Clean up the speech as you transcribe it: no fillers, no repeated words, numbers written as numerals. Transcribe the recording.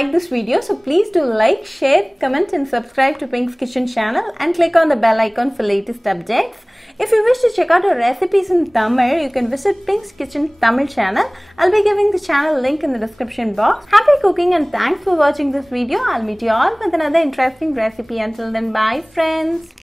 like this video, so please do like, share, comment and subscribe to Pink's Kitchen channel and click on the bell icon for latest updates. If you wish to check out our recipes in Tamil, you can visit Pink's Kitchen Tamil channel. I'll be giving the channel link in the description box. Happy cooking and thanks for watching this video. I'll meet you all with another interesting recipe. Until then, bye friends.